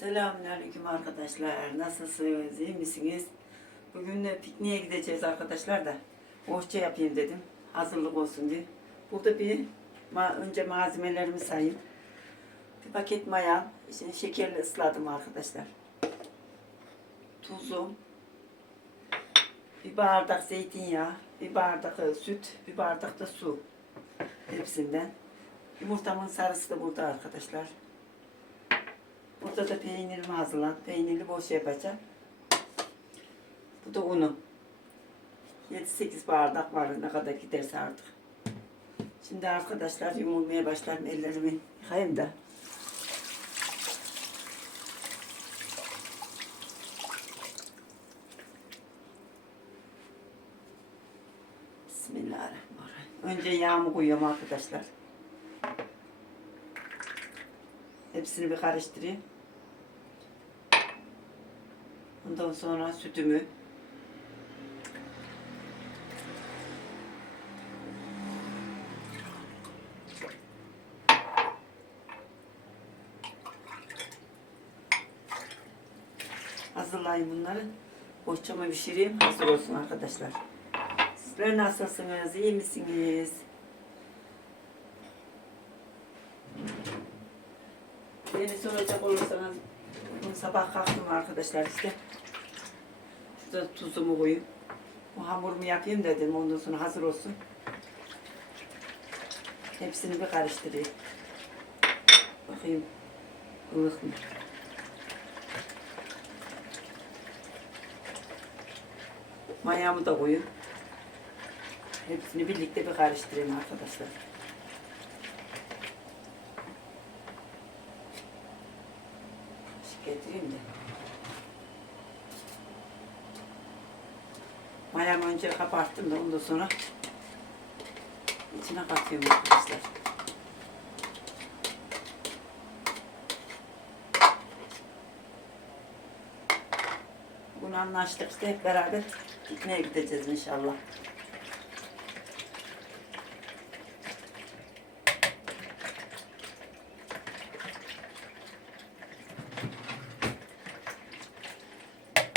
Selamünaleyküm arkadaşlar. Nasılsınız? İyi misiniz? Bugün de pikniğe gideceğiz arkadaşlar da. Bohça yapayım dedim. Hazırlık olsun diye. Burada bir ma- önce malzemelerimi sayayım. Bir paket maya, içine şekerle ısladım arkadaşlar. Tuzum, bir bardak zeytinyağı, bir bardak e, süt, bir bardak da su. Hepsinden. Yumurtamın sarısı da burada arkadaşlar. Burada da peynirimi hazırlan. Peynirli boş yapacağım. Bu da unu. 7-8 bardak var ne kadar giderse artık. Şimdi arkadaşlar yumulmaya başlarım. Ellerimi yıkayayım da. Bismillahirrahmanirrahim. Önce yağımı koyuyorum arkadaşlar. Hepsini bir karıştırayım. Ondan sonra sütümü. Hazırlayayım bunları. Bohçama pişireyim. Hazır olsun arkadaşlar. Sizler nasılsınız? İyi misiniz? Beni soracak olursanız sabah kalktım arkadaşlar işte. Şurada tuzumu koyayım. Bu hamurumu yapayım dedim ondan sonra hazır olsun. Hepsini bir karıştırayım. Bakayım ılık mı? Mayamı da koyayım. Hepsini birlikte bir karıştırayım arkadaşlar. Kaşık getireyim de. Mayamı önce kapattım da ondan sonra içine katıyorum arkadaşlar. Bunu anlaştık hep beraber gitmeye gideceğiz inşallah.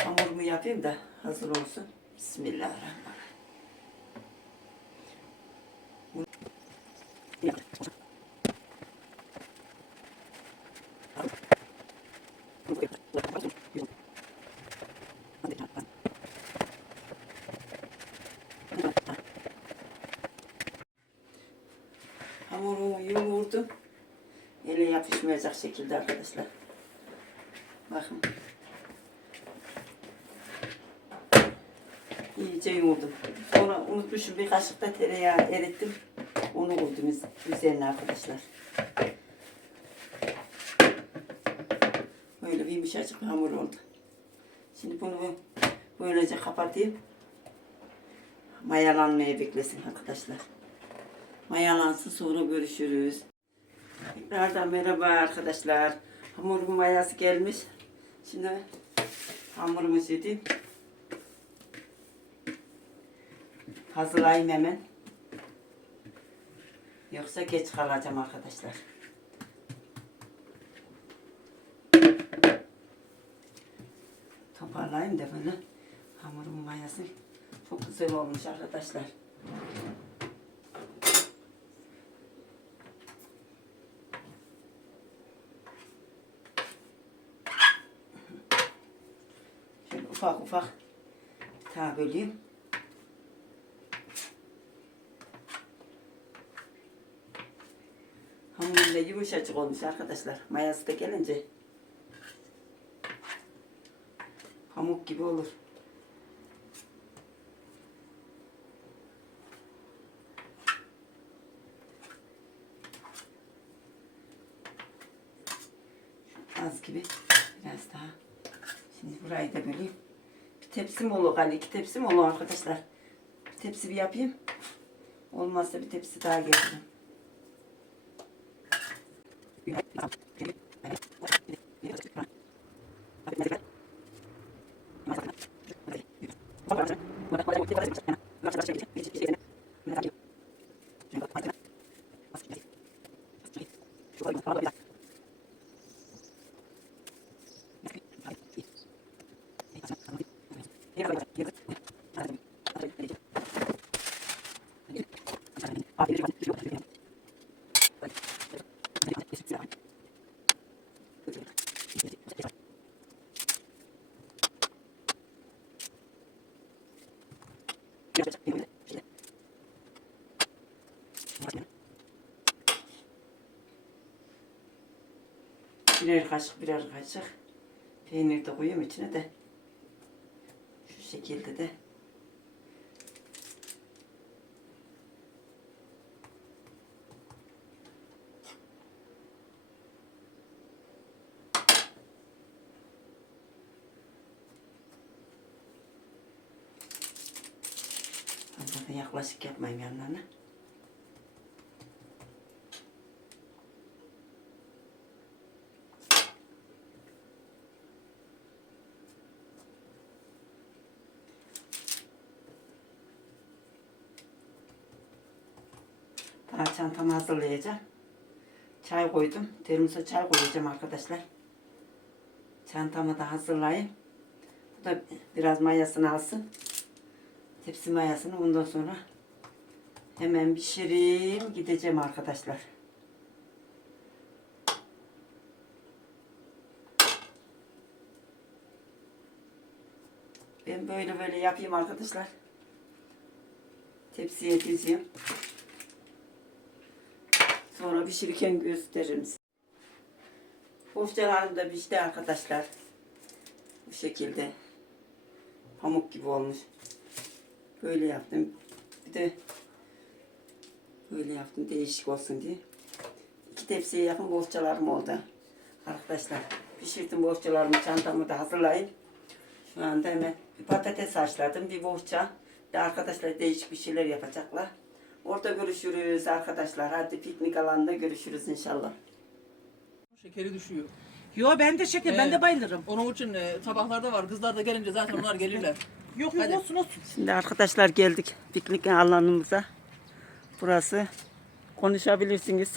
Hamurumu yapayım da hazır olsun. Bismillahirrahmanirrahim. Hamurumu yoğurdum. Ele yapışmayacak şekilde arkadaşlar. Bakın. İyice yoğurdum. Sonra unutmuşum bir kaşık da tereyağı erittim. Onu koydum üz- üzerine arkadaşlar. Böyle bir yumuşacık hamur oldu. Şimdi bunu böylece kapatayım. Mayalanmaya beklesin arkadaşlar. Mayalansın sonra görüşürüz. Tekrardan merhaba arkadaşlar. Hamurumun mayası gelmiş. Şimdi hamurumu sileyim. Hazırlayayım hemen. Yoksa geç kalacağım arkadaşlar. Toparlayayım da bunu. Hamurumun mayası çok güzel olmuş arkadaşlar. Şöyle ufak ufak tane böleyim. Hamurun da yumuşacık olmuş arkadaşlar. Mayası da gelince pamuk gibi olur. Az gibi biraz daha. Şimdi burayı da böleyim. Bir tepsim olur galiba. iki tepsim olur arkadaşlar. Bir tepsi bir yapayım. Olmazsa bir tepsi daha getireyim. Gracias. Birer kaşık birer kaşık peynir de koyuyorum içine de. Şu şekilde de. Da yaklaşık yapmayın yanlarına. Daha çantamı hazırlayacağım. Çay koydum. Termosa çay koyacağım arkadaşlar. Çantamı da hazırlayayım. Bu da biraz mayasını alsın. Tepsi mayasını ondan sonra hemen pişireyim gideceğim arkadaşlar. Ben böyle böyle yapayım arkadaşlar. Tepsiye dizeyim. Sonra pişirirken gösteririm size. Bohçalarım da pişti arkadaşlar. Bu şekilde. Pamuk gibi olmuş. Böyle yaptım. Bir de böyle yaptım değişik olsun diye. İki tepsiye yakın bohçalarım oldu. Arkadaşlar pişirdim bohçalarımı çantamı da hazırlayayım. Şu anda hemen bir patates haşladım. Bir bohça. Ve arkadaşlar değişik bir şeyler yapacaklar. Orada görüşürüz arkadaşlar. Hadi piknik alanında görüşürüz inşallah. Şekeri düşüyor. Yo ben de şeker, ben Evet. de bayılırım. Onun için e, tabaklarda var. Kızlar da gelince zaten onlar gelirler. Yok yok Hadi. olsun olsun. Şimdi arkadaşlar geldik piknik alanımıza. Burası. Konuşabilirsiniz.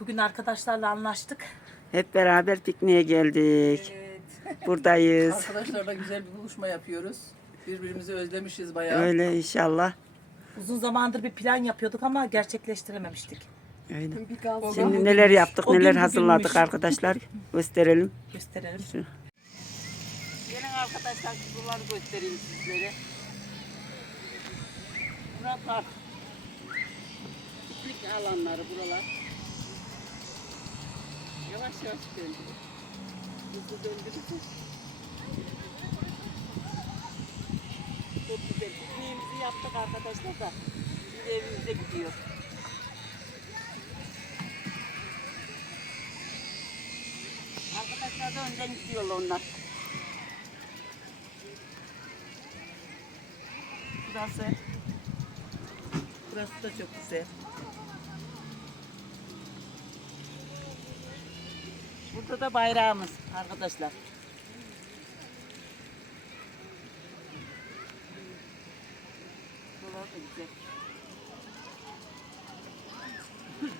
Bugün arkadaşlarla anlaştık. Hep beraber pikniğe geldik. Buradayız. Arkadaşlarla güzel bir buluşma yapıyoruz. Birbirimizi özlemişiz bayağı. Öyle inşallah. Uzun zamandır bir plan yapıyorduk ama gerçekleştirememiştik. Öyle. Şimdi neler yaptık, neler hazırladık arkadaşlar. Gösterelim. Gösterelim. Gelin arkadaşlar kuzuları göstereyim sizlere. Bura park. Piknik alanları buralar. Yavaş yavaş döndürün. Hızlı döndürün. Çok güzel. Yaptık arkadaşlar da. Şimdi evimize gidiyor. Arkadaşlar da önden gidiyorlar onlar. Burası. Burası da çok güzel. Burada da bayrağımız arkadaşlar. Güzel.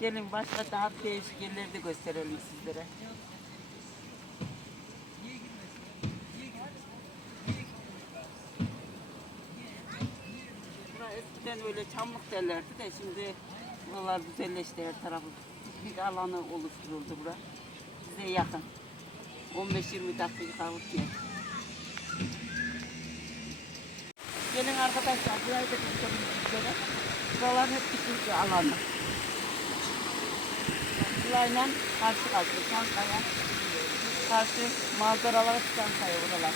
Gelin başka daha değişik yerleri de gösterelim sizlere. Eskiden öyle çamlık derlerdi de şimdi buralar güzelleşti her tarafı. Bir alanı oluşturuldu bura. Bize yakın. 15-20 dakika yer. Gelin arkadaşlar burayı da göstereyim. Buralar hep piknik alanı. Burayla karşı karşı Çankaya. Karşı manzaralar Çankaya buralar.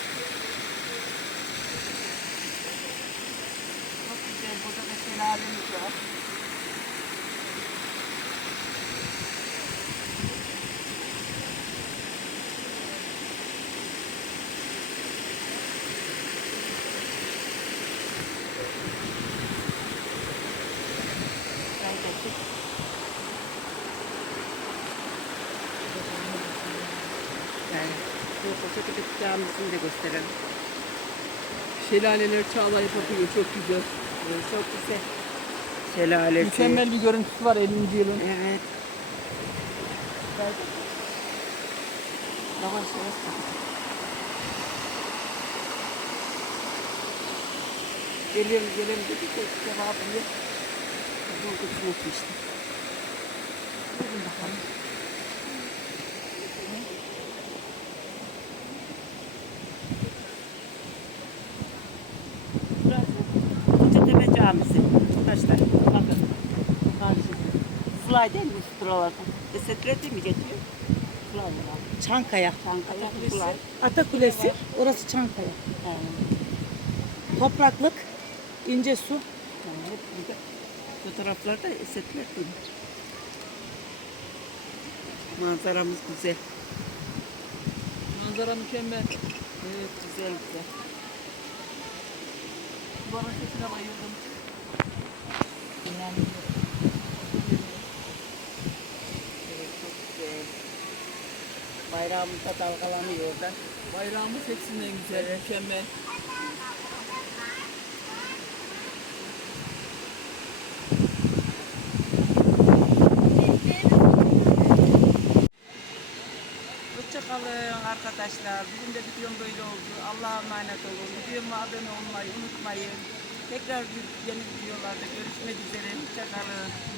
Çok güzel. Burada da şelalemiz var. Camisi'ni de gösterelim. Şelaleler çağlayıp akıyor. Çok güzel. Evet, Çok güzel. Şelalesi. Mükemmel bir görüntüsü var 50. yılın. Evet. Yavaş yavaş. Geliyorum geliyorum dedi ki cevabı yok. Bu kısmet işte. Buyurun bakalım. Camisi. Arkadaşlar bakın. Kızılay değil mi buralarda? Esetler değil mi geçiyor? Çankaya. Çankaya, Kızılay. Ata Kulesi. Orası Çankaya. Evet. Topraklık. İnce su. Hep burada fotoğraflarda esetler değil mi? Manzaramız güzel. Manzara mükemmel. Evet güzel güzel. Duvarın sesine bayıldım. Evet çok güzel. Bayrağımız da dalgalanıyor orada. Bayrağımız hepsinden güzel, mükemmel. Hoşçakalın arkadaşlar. Bugün de videom böyle oldu. Allah'a emanet olun. Videoma abone olmayı unutmayın. Tekrar yeni videolarda görüşmek üzere. Hoşçakalın.